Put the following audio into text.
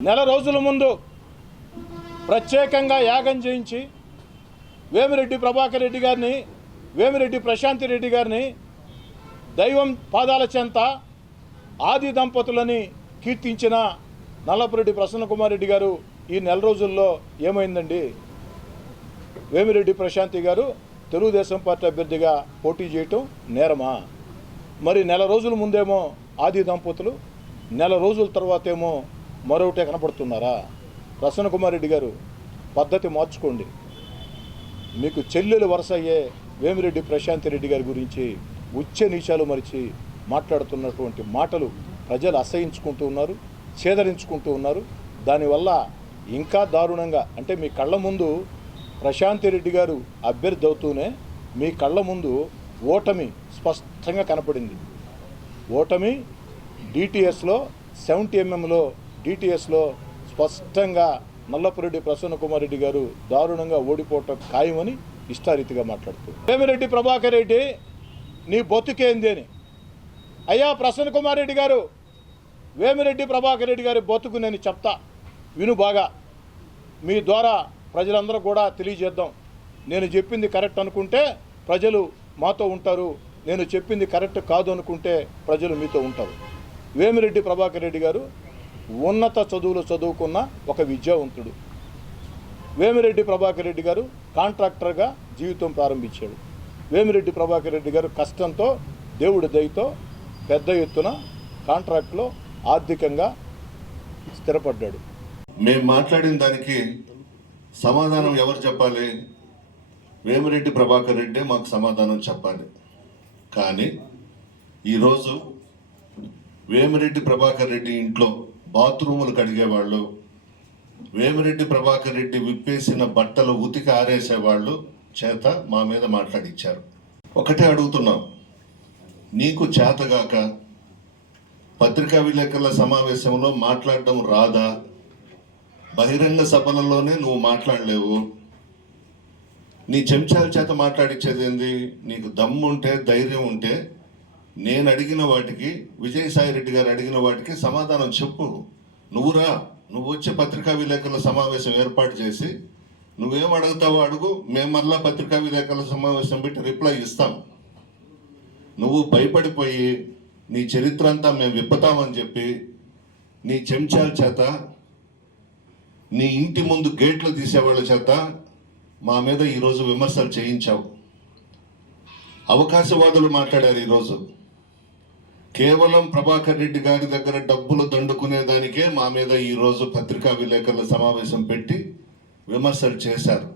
నెల రోజుల ముందు ప్రత్యేకంగా యాగం చేయించి వేమిరెడ్డి ప్రభాకర్ రెడ్డి గారిని వేమిరెడ్డి ప్రశాంతి రెడ్డి గారిని దైవం పాదాల చెంత ఆది దంపతులని కీర్తించిన నల్లపురెడ్డి ప్రసన్నకుమార్ రెడ్డి గారు ఈ నెల రోజుల్లో ఏమైందండి? వేమిరెడ్డి ప్రశాంతి గారు తెలుగుదేశం పార్టీ అభ్యర్థిగా పోటీ చేయటం నేరమా? మరి నెల రోజుల ముందేమో ఆది దంపతులు నెల రోజుల తర్వాత ఏమో మరొకటే కనపడుతున్నారా? ప్రసన్న కుమార్ రెడ్డి గారు పద్ధతి మార్చుకోండి. మీకు చెల్లెలు వరుస అయ్యే వేమిరెడ్డి ప్రశాంతి రెడ్డి గారి గురించి ఉచ్చ నీచాలు మరిచి మాట్లాడుతున్నటువంటి మాటలు ప్రజలు అసహించుకుంటూ ఉన్నారు చేదరించుకుంటూ ఉన్నారు. దానివల్ల ఇంకా దారుణంగా అంటే మీ కళ్ళ ముందు ప్రశాంతి రెడ్డి గారు అభ్యర్థి అవుతూనే మీ కళ్ళ ముందు ఓటమి స్పష్టంగా కనపడింది. ఓటమి డిటిఎస్లో సెవెంటీ ఎంఎంలో డిటిఎస్లో స్పష్టంగా నల్లపురెడ్డి ప్రసన్న కుమార్ రెడ్డి గారు దారుణంగా ఓడిపోవటం ఖాయమని ఇష్టారీతిగా మాట్లాడుతున్నారు వేమిరెడ్డి ప్రభాకర్ రెడ్డి నీ బొత్తుకేంది అని. అయ్యా ప్రసన్న కుమార్ రెడ్డి గారు వేమిరెడ్డి ప్రభాకర్ రెడ్డి గారి బతుకు నేను చెప్తా. విను బాగా. మీ ద్వారా ప్రజలందరూ కూడా తెలియజేద్దాం. నేను చెప్పింది కరెక్ట్ అనుకుంటే ప్రజలు మాతో ఉంటారు. నేను చెప్పింది కరెక్ట్ కాదు అనుకుంటే ప్రజలు మీతో ఉంటారు. వేమిరెడ్డి ప్రభాకర్ రెడ్డి గారు ఉన్నత చదువులు చదువుకున్న ఒక విద్యావంతుడు. వేమిరెడ్డి ప్రభాకర్ రెడ్డి గారు కాంట్రాక్టర్గా జీవితం ప్రారంభించాడు. వేమిరెడ్డి ప్రభాకర్ రెడ్డి గారు కష్టంతో దేవుడి దయతో పెద్ద ఎత్తున కాంట్రాక్ట్లో ఆర్థికంగా స్థిరపడ్డాడు. మేము మాట్లాడిన దానికి సమాధానం ఎవరు చెప్పాలి? వేమిరెడ్డి ప్రభాకర్ రెడ్డి మాకు సమాధానం చెప్పాలి. కానీ ఈరోజు వేమిరెడ్డి ప్రభాకర్ రెడ్డి ఇంట్లో బాత్రూములు కడిగేవాళ్ళు వేమిరెడ్డి ప్రభాకర్ రెడ్డి విప్పేసిన బట్టలు ఉతికి ఆరేసేవాళ్ళు చేత మా మీద మాట్లాడిచ్చారు. ఒకటే అడుగుతున్నాం. నీకు చేతగాక పత్రికా విలేకరుల సమావేశంలో మాట్లాడడం రాదా? బహిరంగ సభలలోనే నువ్వు మాట్లాడలేవు. నీ చెంచాల చేత మాట్లాడించేది ఏంది నీకు దమ్ము ఉంటే ధైర్యం ఉంటే నేను అడిగిన వాటికి విజయసాయి రెడ్డి గారు అడిగిన వాటికి సమాధానం చెప్పు. నువ్వురా నువ్వు వచ్చే పత్రికా విలేకరుల సమావేశం ఏర్పాటు చేసి నువ్వేం అడుగుతావో అడుగు. మేము మళ్ళా పత్రికా విలేకరుల సమావేశం పెట్టి రిప్లై ఇస్తాం. నువ్వు భయపడిపోయి నీ చరిత్ర అంతా మేము విప్పుతామని చెప్పి నీ చెంచాల చేత నీ ఇంటి ముందు గేట్లు తీసేవాళ్ళ చేత మా మీద ఈరోజు విమర్శలు చేయించావు. అవకాశవాదులు మాట్లాడారు ఈరోజు. కేవలం ప్రభాకర్ రెడ్డి గారి దగ్గర డబ్బులు దండుకునే దానికే మా మీద ఈరోజు పత్రికా విలేకరుల సమావేశం పెట్టి విమర్శలు చేశారు.